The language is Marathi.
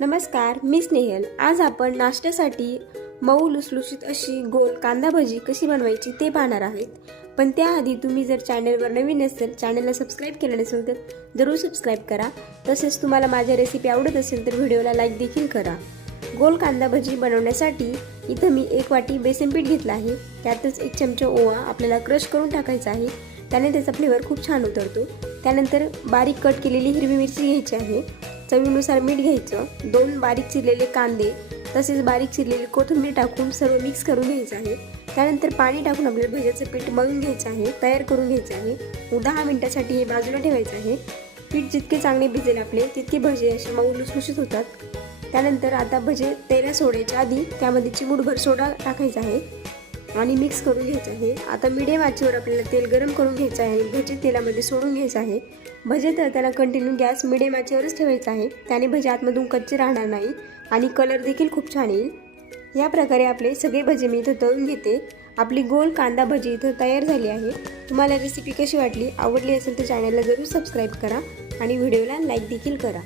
नमस्कार, मी स्नेहल। आज आपण नाश्त्यासाठी मऊ लुसलुशीत अशी गोल कांदा भजी कशी बनवायची ते पाहणार आहोत। पण त्याआधी तुम्ही जर चॅनलवर नवीन असाल, चॅनलला सबस्क्राइब केलं नसेल तर जरूर सबस्क्राइब करा। तसेच तुम्हाला माझ्या रेसिपी आवडत असेल तर व्हिडिओला लाईक देखील करा। गोल कांदा भजी बनवण्यासाठी इथं मी 1 वाटी बेसन पीठ घेतलं आहे। त्यातच 1 चमचा ओवा आपल्याला क्रश करून टाकायचा आहे, त्याने त्याचा फ्लेवर खूप छान उतरतो। त्यानंतर बारीक कट केलेली हिरवी मिरची घ्यायची आहे, चवीनुसार मीठ घ्यायचं, 2 बारीक चिरलेले कांदे तसेच बारीक चिरलेली कोथिंबीर टाकून सर्व मिक्स करून घ्यायचं आहे। त्यानंतर पाणी टाकून आपल्याला भज्याचं पीठ मळून घ्यायचं आहे, तयार करून घ्यायचं आहे। 10 मिनिटांसाठी हे बाजूला ठेवायचं आहे। पीठ जितके चांगले भिजेल आपले तितके भजे असे मऊ लुसलुशीत होतात। त्यानंतर आता भजे तेलात सोडायच्या आधी त्यामध्ये चिमूटभर सोडा टाकायचा आहे आणि मिक्स करून घ्यायचं आहे। आता मीडियम आचेवर आपल्याला तेल गरम करून घ्यायचं आहे, भजे तेलामध्ये सोडून घ्यायचं आहे। भजे तळताना कंटिन्यू गॅस मीडियम आचेवरच ठेवायचा आहे, त्याने भजे आतमधून कच्चे राहणार नाही आणि कलर देखील खूप छान येईल। या प्रकारे आपले सगळे भजे मी इथं तळून घेते। आपली गोल कांदा भजी इथं तयार झाली आहे। तुम्हाला रेसिपी कशी वाटली, आवडली असेल तर चॅनलला जरूर सबस्क्राइब करा आणि व्हिडिओला लाईक देखील करा।